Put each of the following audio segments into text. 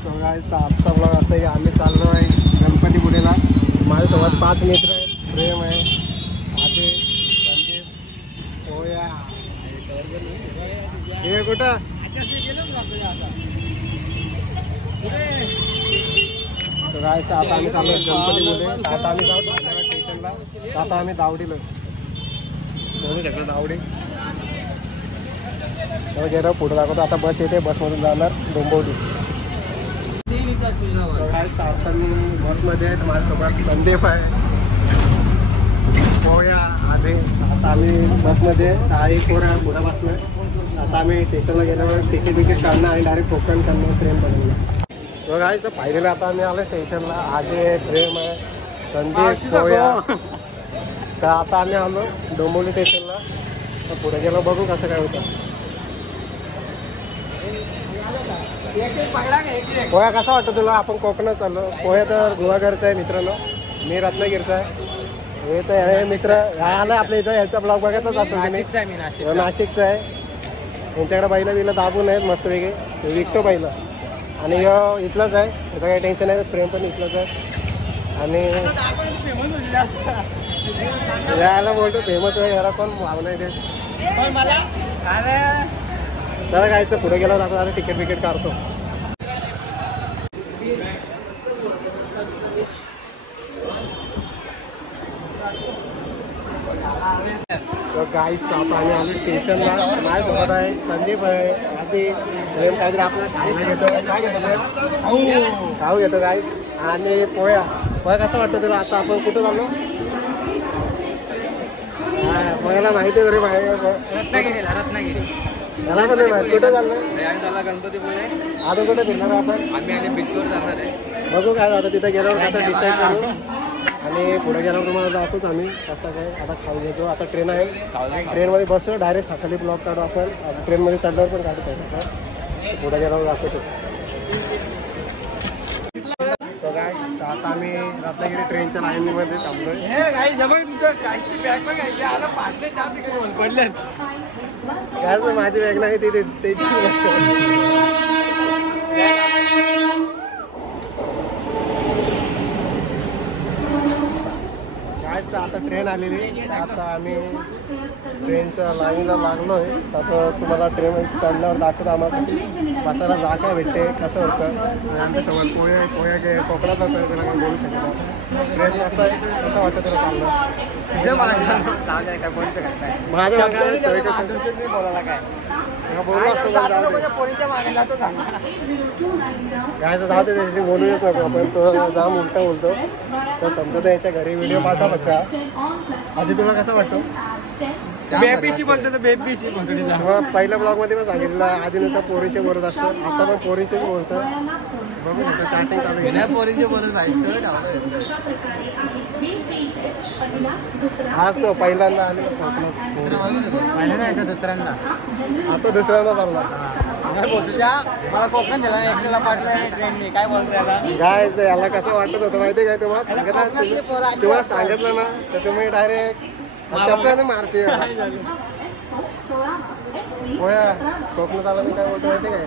आजचा ब्लॉग असा आहे, आम्ही चाललो आहे गणपतीपुळेला. माझ्यासोबत 5 मित्र आहेत. प्रेम आहे, आदिल, संदीप, पोया. हे कुठं आता आम्ही चाललो गणपतीपुळे. आता आम्ही जाऊ स्टेशनला. आता आम्ही दावडीला बघू शकतो. दावडी गेलो पुढे दाखवतो. आता बस येते, बसमधून जाणार डोंबिवली. आता मी बसमध्ये आहे. माझ्यासोबत संदीप आहे, पोया, आधी. आता आम्ही बसमध्ये 6 पोरं पुढं बसलोय. आता आम्ही स्टेशनला गेल्यावर तिकीट काढणं आणि डायरेक्ट कोकण काढणं ट्रेन बनवलं. बघा तर पाहिलेलं. आता आम्ही आलो स्टेशनला. आगे प्रेम आहे, संदीप, पोया. तर आता आम्ही आलो डोंबिवली स्टेशनला. तर पुढे गेलो, बघू कसं काय होतं. पोया कसा वाटतं तुला? आपण कोकणात चाललो. पोया तर गुहागरचा आहे मित्रांनो, मी रत्नागिरीचा आहे. हे तर हे मित्र आला आपल्या इथं. याचा ब्लॉग बघतच असेल तुम्ही. नाशिकचा आहे. यांच्याकडे बैला बिला दाबून आहेत मस्तपैकी. विकतो बैला. आणि इथलंच आहे, याचं काही टेन्शन नाही. प्रेम पण इथलंच आहे. आणि यायला बोलतो फेमस आहे. याला कोण भाव नाही देत. चला काय तर पुढे गेल्यावर आपण आता तिकीट बिकीट काढतो. गाईस आता आम्ही आलो स्टेशनला. माझ्यासोबत आहे संदीप आहे, आधी प्रेम काहीतरी आपलं खायला घेतो. काय घेतो प्रेम? खाऊ घेतो गाईस. आणि पोया. पोया कसं वाटतं तुला? आता आपण कुठं चाललो? पोयाला माहिती आहे तरी रत्नागिरी. मला पण नाही माहिती. कुठे चाललोय? गणपतीपुळे. अजून कुठे फिरणार आपण? आम्ही आणि बीचवर जाणार आहे. बघू काय आता तिथे गेल्यावर कसं डिसाईड करू. आणि पुढे गेल्यावर तुम्हाला दाखवूच आम्ही कसं काय. आता खाऊ घेतो. आता ट्रेन आहे, ट्रेनमध्ये बसतो. डायरेक्ट सकाळी ब्लॉग काढू आपण. ट्रेनमध्ये चढल्यावर पण काढतो. पुढे गेल्यावर दाखवतो. आता आम्ही रत्नागिरी ट्रेनच्या लाईनमध्ये थांबलोय. काय माझी बॅग नाही ती त्याची. आता ट्रेन आलेली. आता आम्ही ट्रेनच्या लाईनला लागलो आहे. आता तुम्हाला ट्रेनमध्ये चढल्यावर दाखवतो आम्हाला कशी बसायला जागा भेटते, कसं होतं. आमच्यासोबत पोया कोकणात होतं, त्याला काही बोलू शकत. ट्रेन कसं आहे, कसं वाटतं त्याला चाललं? काय बोलू शकत नाही. माझ्या बोलायला काय बोलू असतो. गायचं जाऊ दे, त्याच्याशी बोलूच नको आपण. तो जाम उलटा बोलतो. तर समजत याच्या घरी व्हिडिओ पाठवा फक्त. आधी तुला कसं वाटतं? बेबीशी बोलतो. बेबीशी बोलतो. पहिल्या ब्लॉगमध्ये पण सांगितलं आधी नुसतं पोरीचे बोलत असतं. आता पण पोरीचेच बोलतो. बघू शकतो चॅटिंग चालू आहे. पोरीचे बोलत आज तो पहिल्यांदा आले दुसऱ्यांदा. आता दुसऱ्यांदा चालला. मला कोकण दिला एकट्याला पाठलं ट्रेनने. काय बोलतो काय याला कसं वाटत होतं माहिती काय? तुम्हाला सांगितलं ना तर तुम्ही डायरेक्ट चपल्याने मारते. होया कोकणात आला मी काय बोलतो माहिती काय?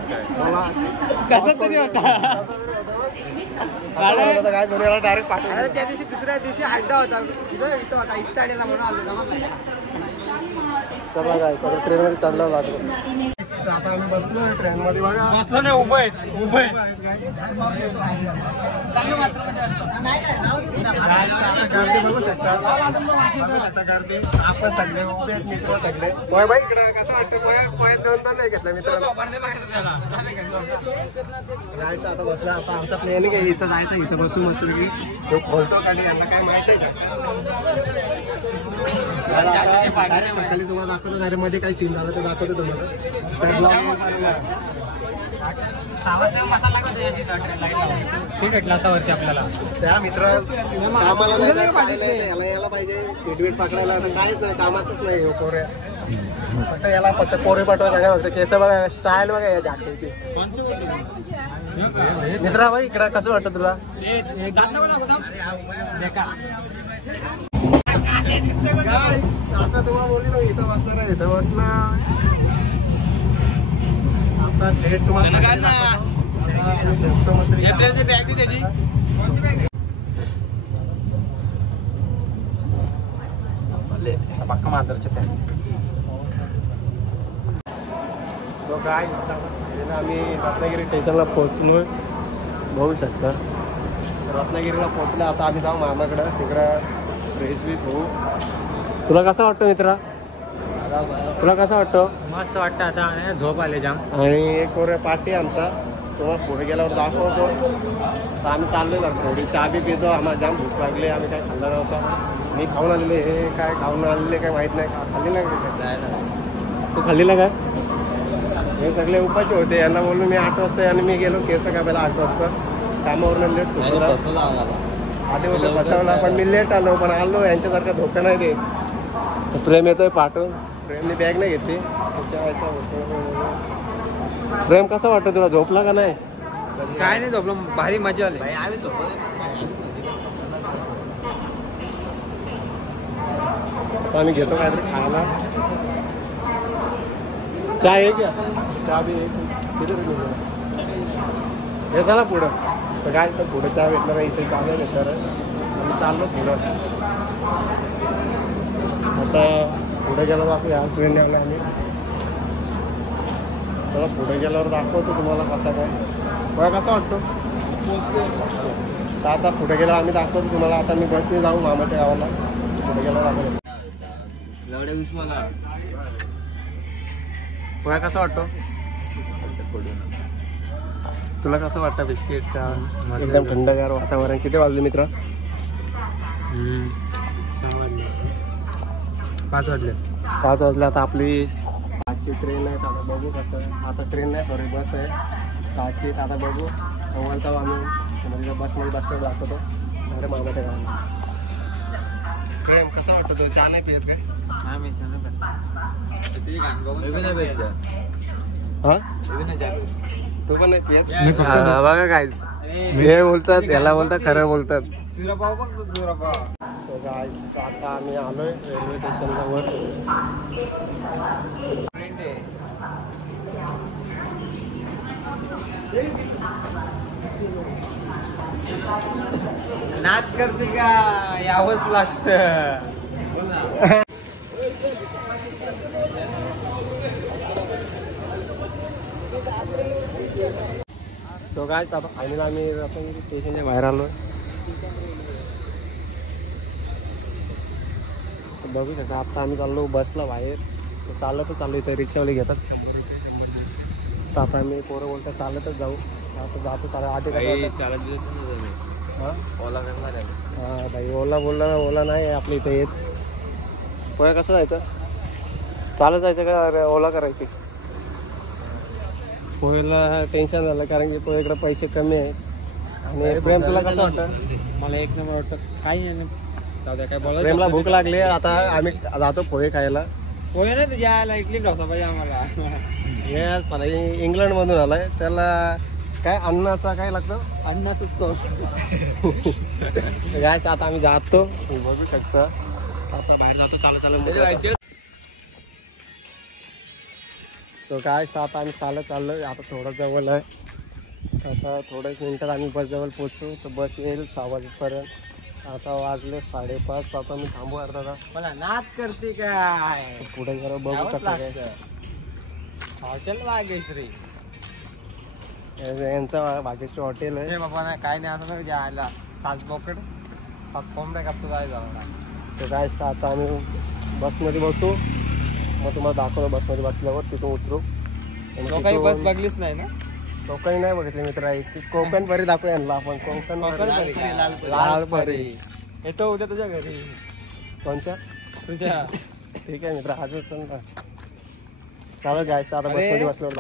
कसं तरी होता काय धोनीला डायरेक्ट पाठवलं. त्या दिवशी दुसऱ्या दिवशी अड्डा होता इथं होता. इथं आलेला म्हणून आलो. चला काय ट्रेनमध्ये चढला लागलो. आता आम्ही बसलो ट्रेन मध्ये. बघा बसलो नाही, उभं आहेत. गर्दी बघू शकता. गर्दी आपण सगळे उभे आहेत मित्र सगळे. बाई इकडे कसं वाटतं? पोह्यात 2 तर नाही घेतलं मित्रांनो. जायचं आता बसला. आता आमचा प्लॅन काय इथं जायचं. इथं बसून बसलो की तो बोलतो काढी. यांना काय माहिती आहे सकाळी तुम्हाला दाखवतो. डायरेक्ट मध्ये काही सीन झालं तर दाखवतो तुम्हाला. त्या मित्र कामाला याला पाहिजे. सीट बीट पकडायला तर काहीच नाही. कामाचंच नाही पोरे. फक्त याला फक्त पोरे पाठवायचं काय फक्त. केस बघा, स्टाईल बघा या जॅकेटची. मित्रा भाई इकडं कसं वाटतं तुला? आता तुम्हाला बोलली ना इथं बसणार आहे. इथं बसला. आता थेट तुम्हाला पक्का माधरचे त्या सो काय आम्ही रत्नागिरी स्टेशनला पोहोचलोय बघू शकता. रत्नागिरीला पोहोचलो. आता आम्ही जाऊ मामाकडं तिकडं फ्रेश बीस होऊ. तुला कसं वाटतं मित्रा? तुला कसं वाटतं? मस्त वाटतं. आता झोप आले जाम. आणि एक कोरे पार्टी आमचा तुम्हाला पुढे गेल्यावर दाखवतो. तर आम्ही चाललोय जर थोडी चहा बी पितो. आम्हाला जाम भूक लागली. आम्ही काय खाल्लं नव्हतं. मी खाऊन आलेले. हे काय खाऊन आलेले काय माहित नाही. खाल्ली नाही. तू खाल्ली ना काय? हे सगळे उपाशी होते. यांना बोललो मी 8 वाजता आणि मी गेलो केस कापायला 8 वाजता. कामावरून लेट सुटला. आधी होते बसवला पण मी लेट आलो. पण आलो यांच्यासारखा धोका नाही दे. प्रेम येतोय पाठवून. प्रेमने बॅग नाही घेतली. प्रेम कसं वाटतं तुला? झोपला का नाही? काय नाही झोपलो. भारी मजा आली. आता आम्ही घेतो काहीतरी खायला. चहा आहे क्या? चहा बी किती हे झाला पुढं. तर काय तर पुढं चहा भेटणार आहे. इथे चहा नाही भेटणार आहे. आम्ही चाललो पुढं. आता पुढे गेल्यावर आपण ह्या ट्रेन आलो आम्ही. तर पुढे गेल्यावर दाखवतो तुम्हाला कसा काय बघा कसा वाटतो. तर आता पुढे गेल्यावर आम्ही दाखवतो तुम्हाला. आता मी बसने जाऊ मामाच्या गावाला. पुढे गेल्यावर दाखवतो. बघा कसा वाटतो? तुला कसं वाटतं? बिस्किटचा एकदम थंडगार वातावरण. किती वाजले मित्र? 5 वाजले. 5 वाजले. आता आपली 7ची ट्रेन आहे. आता बघू कसं. आता ट्रेन नाही सॉरी बस आहे 6ची. आता बघू तेव्हा आम्ही म्हणजे बसमध्ये बसता दाखवतो. अरे मामाच्या गावाला. प्रेम कसं वाटतं? तुला चहा नाही पित काय? हा मी हा तू पण नाही पियत? बघा काहीच हे बोलतात याला बोलतात खरं बोलतात. आता आम्ही आलोय रेल्वे स्टेशनला वर. नाच करते का? यावंच लागतं. सो काय आता फायनल आम्ही रत्नागिरी स्टेशनच्या बाहेर आलो. बघू शकता. आता आम्ही चाललो बसला बाहेर. तर चाललो इथे रिक्षावाले घेतात 100 रुपये 100 दिवस. तर आता आम्ही पोरं बोलतात चालतच जाऊ. आता जातो आधी चालत ओला करणार आहे. हां भाई ओला बोलला ना. ओला नाही आपल्या इथे येत. पोहे कसं जायचं? चालत जायचं का ओला करायची? पोहेला टेन्शन झालं कारण की पोहेकडे पैसे कमी आहेत. आणि प्रेम तुला कसं वाटतं? मला एक नंबर वाटतं. काही नाही काय बोला. प्रेमला भूक लागली. आता आम्ही जातो पोहे खायला. पोहे नाही तुझ्या इडली डोसा पाहिजे आम्हाला. हे इंग्लंड मधून आलाय. त्याला काय अन्नाचा काय लागतं? अन्नाचं चव. काय आता आम्ही जातो. बघू शकता. आता बाहेर जातो चालू. सो काय आता आम्ही चाललो. आता थोडं जवळ आहे. आता थोड्याच मिनिटात आम्ही बस जवळ पोहोचू. तर बस येईल 6 वाजेपर्यंत. आता वाजले 5:30. आता मी थांबू अर्धा. मला नाच करते काय? पुढे जरा बघू कसं काय. हॉटेल भाग्यश्री यांचा भाग्यश्री हॉटेल आहे. बाबा नाही काय नाही असं जायला 7 पॉकेट 7 कोंबड्या कापतो जायचं. तर काय आता आम्ही बसमध्ये बसू. मग तुम्हाला दाखवतो बसमध्ये बसल्यावर तिथून उतरू. काही बस बघलीच नाही ना? कोकण नाही बघितले मित्र. कोकण परी दाखवू यांना आपण. कोकण लालपरी येतो उद्या तुझ्या घरी. कोणत्या? तुझ्या. ठीक आहे मित्र आजच ना. चालत जायचं आता बसमध्ये बसल्यावर.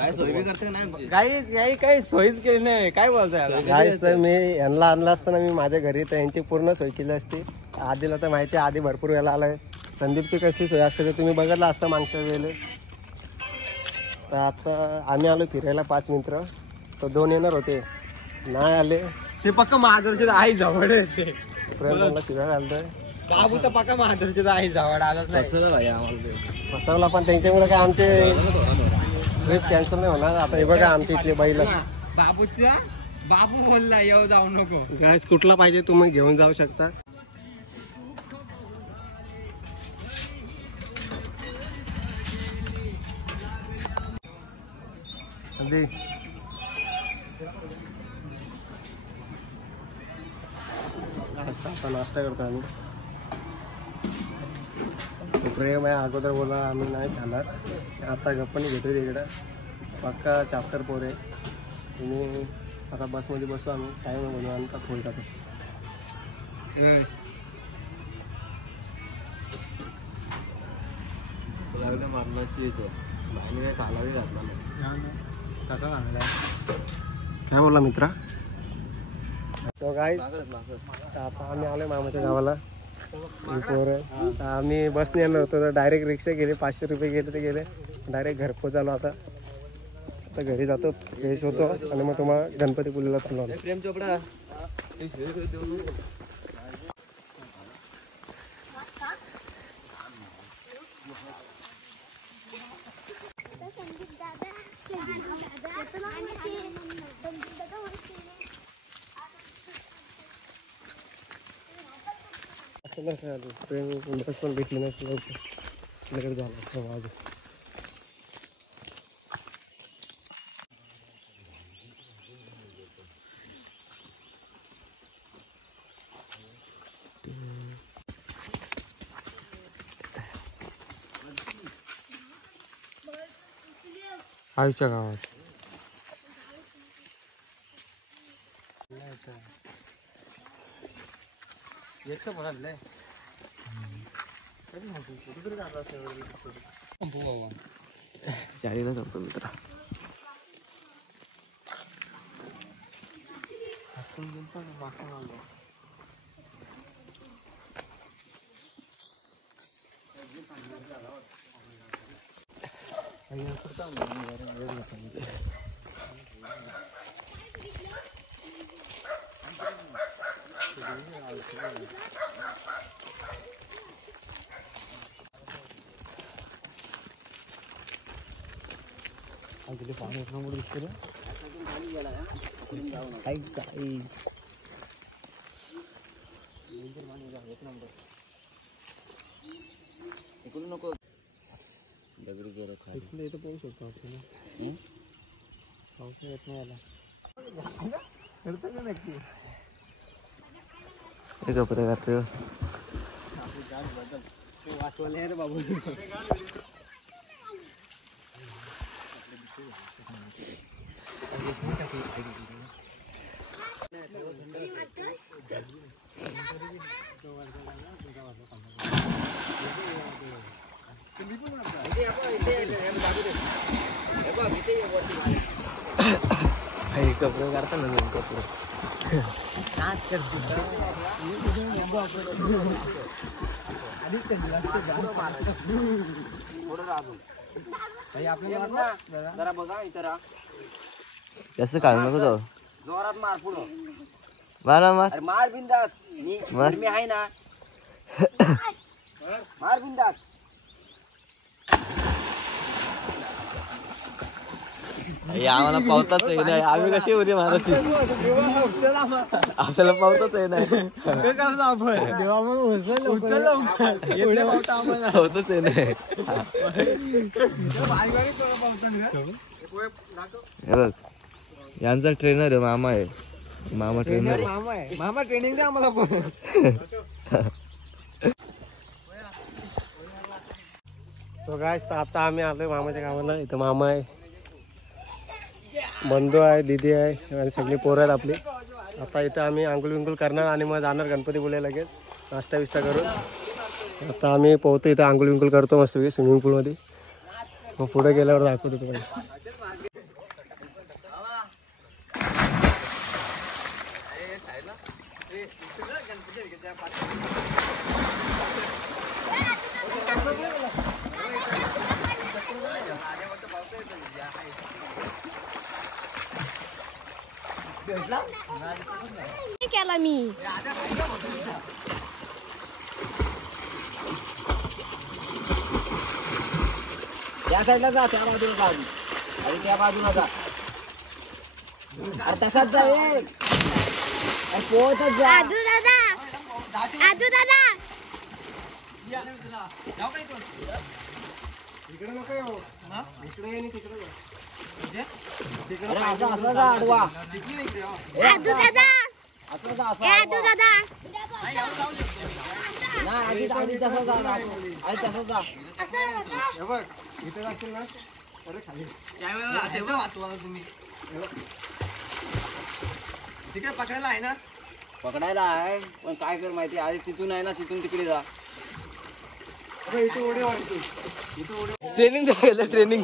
काही सोयीच केली नाही. काय बोलताय? गाईस तर मी यांना आणलं असताना मी माझ्या घरी तर यांची पूर्ण सोय केली असती. आधीला तर माहिती आहे आधी भरपूर वेळेला आलाय. संदीपची कशी सोय असते ते तुम्ही बघितलं असतं मागच्या वेळेला. तर आता आम्ही आलो फिरायला 5 मित्र. तर 2 येणार होते नाही आले. ते पक्का महादुरचे आई जवळ येते. प्रेम फिरायला आलतोय. बाबू तर पक्का महादुरचे आई जवळ आलाच नाही. फसवला पण त्यांच्यामुळे काय आमचे ट्रिप कॅन्सल नाही होणार. आता हे बघा आमच्या इथले बैल बाबूचा बाबू बोलला येऊ जाऊ नको. गाईस कुठला पाहिजे तुम्ही घेऊन जाऊ शकता. आता नाश्ता करतो आम्ही. प्रेम आहे अगोदर बोला आम्ही नाही खाणार. आता गप्पाने घेतो तिकडं पक्का चाप्टर पोर आहे. तुम्ही आता बसमध्ये बसतो आम्ही टाईम बनवून आता फोन करतो. मारण्याची येतो काय कालावी घातला नाही तसा चांगला. काय बोलला मित्रा. सो गाईस आता आम्ही आलो मामाच्या गावाला. पोर आम्ही बसने येणार होतो तर डायरेक्ट रिक्षा गेले. 500 रुपये गेले ते गेले. डायरेक्ट घरपोच आलो. आता घरी जातो फ्रेश होतो आणि मग तुम्हाला गणपतीपुळेला चाललो. प्रेम चोपडा बस पण भेटली नाही आपल्याकडे झाला आज. आईच्या गावात चारीला जातो मित्रा. इथं पाहू शकतो आपण. पाऊस येत नाही याला नक्की कपडे घातले वाचवले रे बाबू. कपडे काढता ना कपडे जरा बघा इतर जास्त काढू नको तो. जोरात मार पुढं मार मार मार बिंदास. मी आहे ना मार बिंदास. आम्हाला पावताच आहे नाही. आम्ही कशी उडी मारायची आपल्याला पावताच आहे नाही. पावतच आहे नाही. बघ यांचा ट्रेनर आहे मामा आहे. मामा ट्रेनर मामा ट्रेनिंग द्या आम्हाला पण. सो गाइस आता आम्ही आलोय मामाच्या गावाला. इथं मामा आहे, बंधू आहे, दीदी आहे आणि सगळी पोरं आहेत आपली. आता इथं आम्ही आंघोळ विंघोळ करणार आणि मग जाणार गणपतीपुळे लगेच नाश्ता विस्ता करून. आता आम्ही पोहतो इथं आंघोळ विंघोळ करतो मस्त स्विमिंग पूलमध्ये. मग पुढे गेल्यावर दाखवतो तुम्हाला. केला मी त्या साईडला जा, त्या बाजूला जा आणि त्या बाजूला जा. तसाच जाईल पोहतच जा. आजू दादा आजू दादा इकडे नको येऊ. इकडे ये आणि तिकडे जा. असं असं जा आडवा. आजू दादा असं जा असं ए आजू दादा नाही आधी आधी तसं जा आधी तसं जा. हे बघ इथे जाशील ना. अरे खाली तिकडे पकडायला आहे ना. पकडायला आहे पण काय कर माहिती आधी तिथून आहे ना तिथून तिकडे जा. इथे उडी वाढतो. इथे उडी ट्रेनिंग झालं ट्रेनिंग.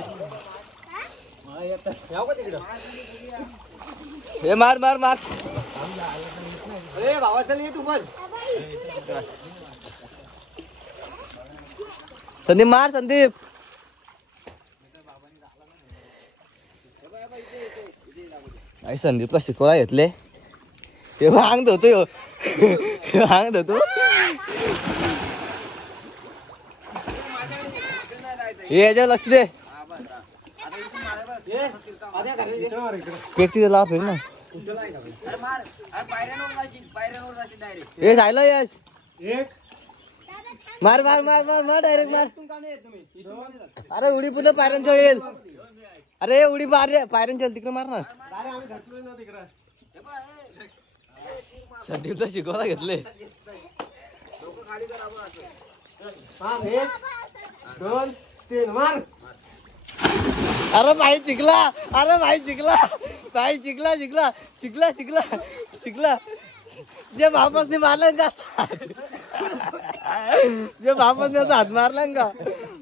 हे मार मार मार. अरे भावा चल ये तू पण. संदीप मार संदीप. आई संदीपला शिकवायला घेतले. हे वांग धुतो वांग धुतो. हे याच्यावर लक्ष दे. व्यक्ती लाव फेक ना. हे झालं यश. एक मार मार मार मार मार डायरेक्ट मार. अरे उडी पुन्हा पायऱ्यांच्या येईल. अरे उडी मार पायऱ्यांच्या तिकडे मार ना. अरे आम्ही धरलोय ना तिकडे. संदीपला शिकवायला घेतले. एक दोन तीन मार. अरे भाई शिकला. अरे भाई शिकला. भाई शिकला शिकला शिकला शिकला शिकला. जे बापासने मारलं का. जे बापासने हात मारला का.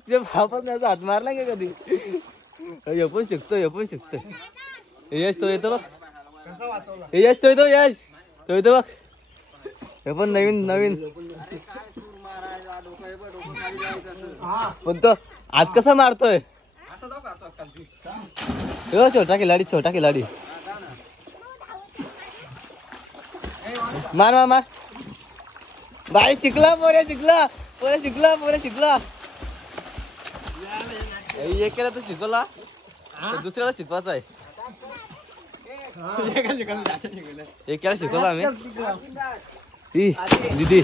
जे बापासने हात मारला का कधी. हे पण शिकतो हे पण शिकतो. यश तो येतो बघ. कसा वाचवला. यश तो येतो यश तो येतो बघ. हे पण नवीन नवीन. पण तो आज कसा मारतोय. छोटा खिलाडी छोटा खिलाडी. मार मार मार. भाई शिकला पोरे शिकला पोरे शिकला पोरे शिकला. एकेला तर शिकवला दुसऱ्याला शिकवायचा आहे. एकेला शिकवला आम्ही. ही दीदी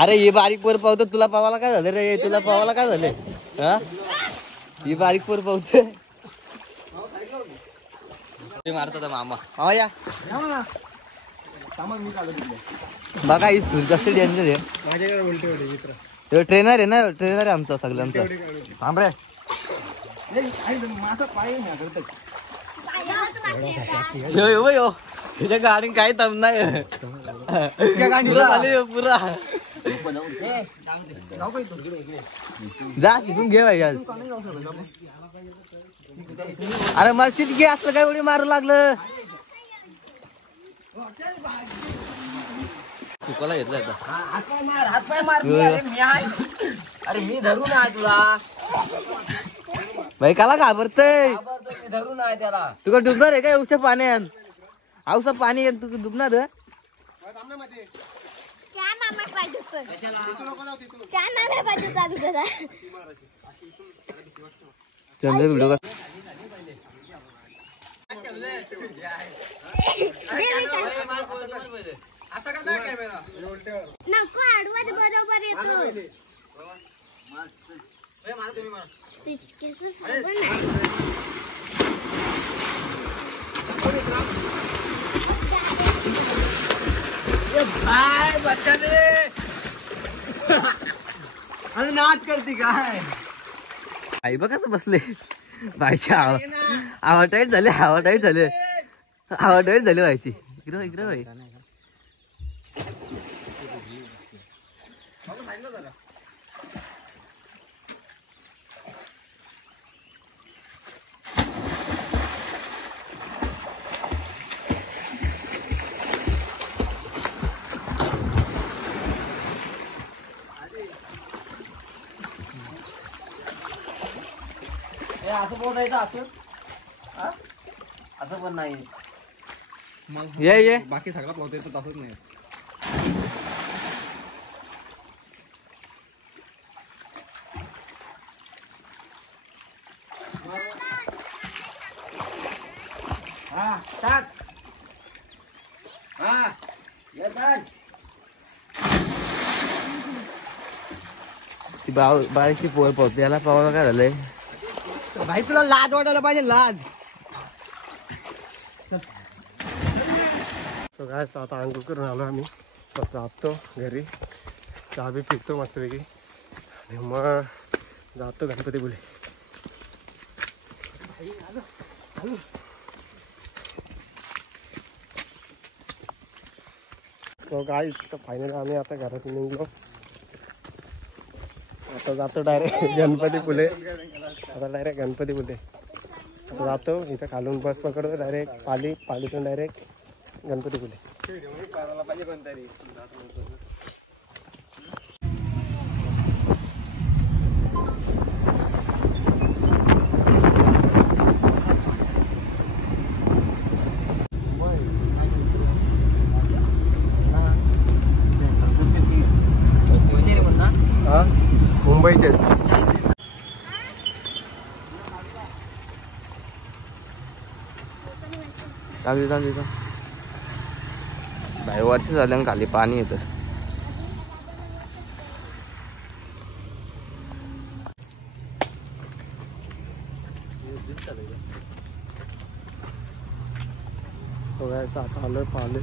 अरे ही बारीक पोर पावतो. तुला पावाला काय झालं रे. तुला पावाला काय झाले. हा ही बारीक पोर पावते. मारतो मामा मामा या बघा. ही जास्त डेंजर आहे. माझ्याकडे उलटी होती मित्र. ट्रेनर आहे ना. ट्रेनर आहे आमचा सगळ्यांचा. थांब रे. तुझ्या गाडी काही दम नाही. पुरा जा शिकून घे भाई आज. अरे मस्जिद घे. असं काय उडी मारू लागलं. शिकवायला घेतलं अरे मी धरून आहे तुला. भाई काला घाबरतय. धरून आहे त्याला. तुला डुबणार आहे का औषध पाण्यात. औषध पाणी तू डुबणार. क्या मामा पाहिजे क्या नाम आहे पाहिजे आजू दादा. चल व्हिडिओ का. नको आडवत बरोबर येतो. अरे नाच करती काय. आई बघ कसं बसले. बायच्या आवा टाईट झाले. हवा टाईट झाले. हवा टाईट झाली व्हायची. इकडे इकडे भाई. असं बोलायचं असं. असं पण नाही. ये बाकी सगळा पोहता येतो तसंच नाही. ती बारीकशी पोर पोहते याला पावाला काय झालंय भाई तुला लाज वाटायला पाहिजे लाज. काय आता अंघोळ करून आलो आम्ही जातो घरी चहा बी पितो मस्तपैकी आणि मग जातो गणपतीपुळे. सो गाईस तर फायनली आम्ही आता घरात निघलो. आता जातो डायरेक्ट गणपतीपुळे. आता डायरेक्ट गणपतीपुळे आता जातो. इथं खालून बस पकडतो डायरेक्ट पालीतून डायरेक्ट गणपतीपुळे. हा मुंबईचे चालू काही वर्ष झालं खाली पाणी येतं. आता आलोय पाले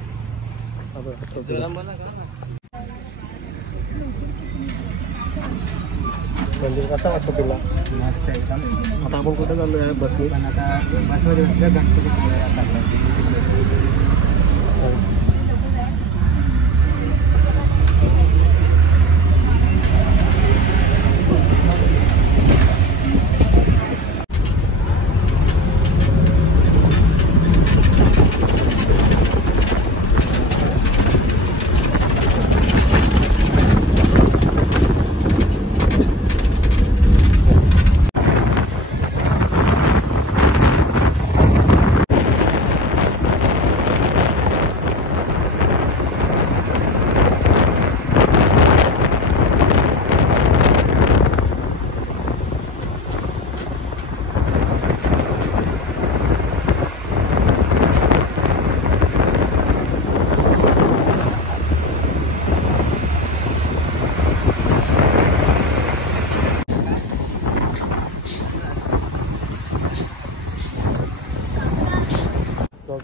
मंदिर कसा वाटतं तुला? मस्त एकदम. आता आपण कुठे चाललो आहे बसने? पण आता बसमध्ये बसल्या गणपती चाललं.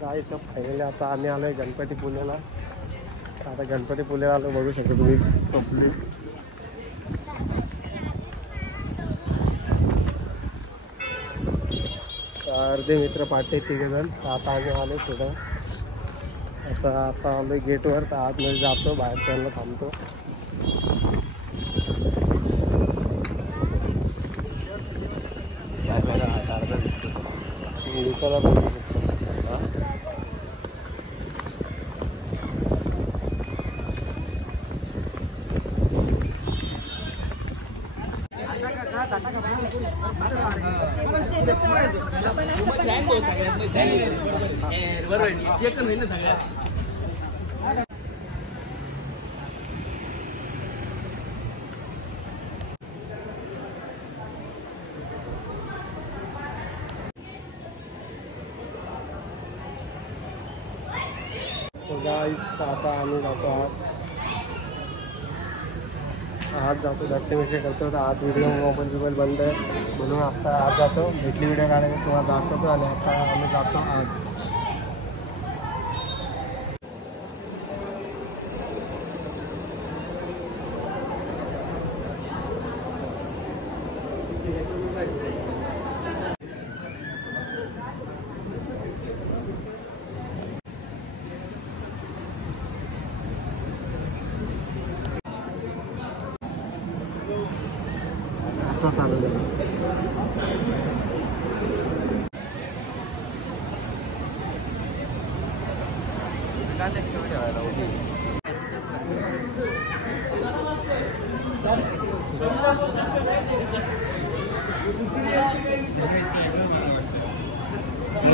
काहीच तर फायनली आता आम्ही आलोय गणपतीपुळेला. आता गणपतीपुळेला आलो बघू शकतो तुम्ही पब्लिक. अर्धे मित्र पाठते 3 जण. आता आम्ही आलो थोडं आता आलोय गेटवर. तर आतमध्ये जातो बाहेर त्यांना थांबतो. दिसायला आता आम्ही जातो आज जातो दर्शन विषय करतो. तर आज व्हिडिओ मोबाईल बंद आहे म्हणून आता आज जातो. भेटली व्हिडिओ काढायला तुम्हाला दाखवतो. आणि आता आम्ही जातो आज. चालू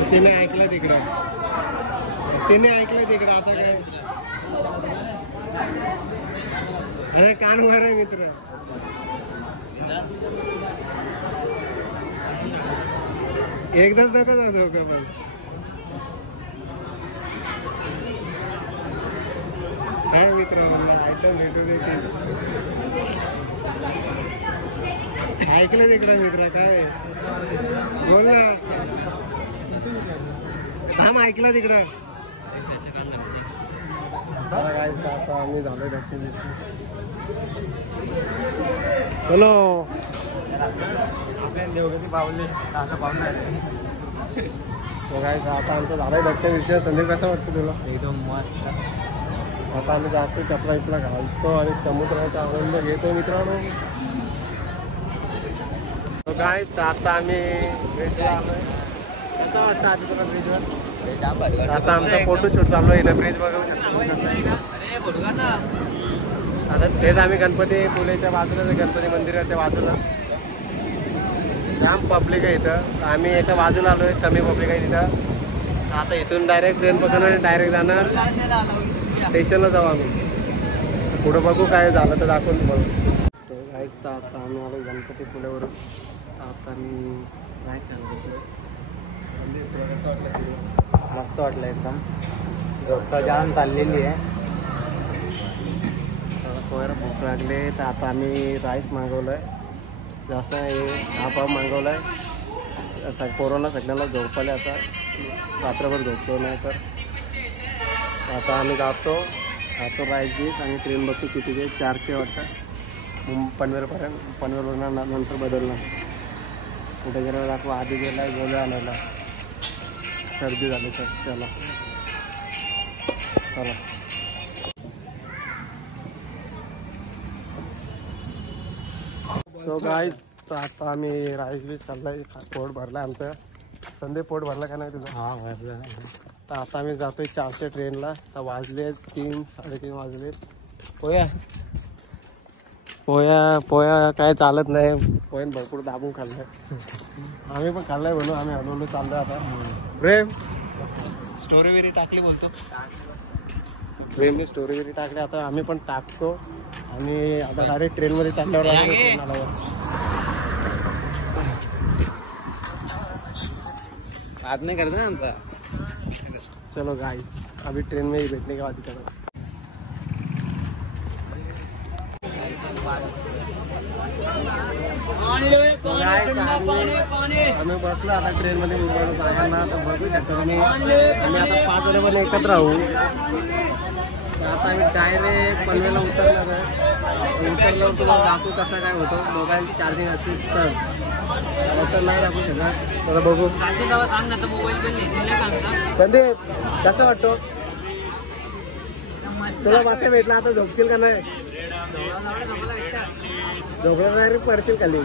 तिने ऐकलं तिकडं आता काय अरे कान वर आहे मित्र. एकदाच नका जातो का पण काय मित्र आयटम भेटून ऐकलं तिकडं मित्र काय बोल ना थांब ऐकलं तिकडं आता आम्ही झालोय दक्षिण चलो आपल्या देवगती पावले आता पाहुणार आता आमचं झालंय दक्षिण विषय. संदीप कसा वाटतं तुला? एकदम मस्त. आता आम्ही जातो चपला इपला घालतो आणि समुद्राचा आनंद घेतो मित्रांनो. काय आता आम्ही ब्रिजला आलोय. कसं वाटतं आधी तुला ब्रिजवर? आता आमचा फोटोशूट चालू आहे इथं ब्रिज बघू शकतो. आता थेट आम्ही गणपती पुलेच्या बाजूला गणपती मंदिराच्या बाजूला जाम पब्लिक आहे इथं. आम्ही एका बाजूला आलोय कमी पब्लिक आहे तिथं. आता इथून डायरेक्ट ट्रेन पकडणार आणि डायरेक्ट जाणार स्टेशनला जाऊ आम्ही. पुढं बघू काय झालं तर दाखवून तुम्हाला. सो गाईस तर आता आम्ही आलो गणपती पुलावरून. आता मी नाहीच खायला बसलो. मस्त वाटलं एकदम. झोपता जाम चाललेली आहे. आता पोहायला भूक लागले तर आता आम्ही राईस मागवलं आहे. जास्त नाही हाफ मागवला आहे. कोरोना सगळ्यांना झोपले आता रात्रभर झोपलो नाही तर आता आम्ही जातो खातो राईस बीस आणि ट्रेन बघतो किती ते 4चे वाटतं पनवेलपर्यंत. पनवेलवरून नंतर बदलणार कुठे गेला दाखवा. आधी गेला गोळ्या आणायला सर्दी झाली तर त्याला चला. सो गाईज तर आता आम्ही राईस बीस खाल्लाय. पोट भरला आमचं. संदीप पोट भरला का नाही तुझं? हां वाजला. तर आता आम्ही जातोय 4च्या ट्रेनला. तर वाजले 3 साडेतीन वाजले. पोया पोया पोया काय चालत नाही. पोयान भरपूर दाबून खाल्लाय. आम्ही पण खाल्लाय म्हणून आम्ही हळूहळू चाललोय आता. प्रेम स्टोरी वेरी टाकली बोलतो. प्रेमने स्टोरी वेरी टाकली. आता आम्ही पण टाकतो आणि आता डायरेक्ट ट्रेनमध्ये चालल्यावर आज नाही करत ना आमचा. चलो गाइस अभी ट्रेन में ही बैठने के बाद करो. आम्ही बसलो आता ट्रेन मध्ये मुंबईला जायला. तर बघू शकता तुम्ही आम्ही आता 5 जण पण एकत्र राहू. आता आम्ही डायरेक्ट पनवेलला उतरणार आहे. उतरल्यावर तुम्हाला दाखवू कसा काय होतो. मोबाईलची चार्जिंग असतील तर नाही दाखवू शकत. तर बघू. संदीप कसं वाटतो तुला? बसा भेटला आता झोपशील का नाही? झोपला नाही पडशील खाली.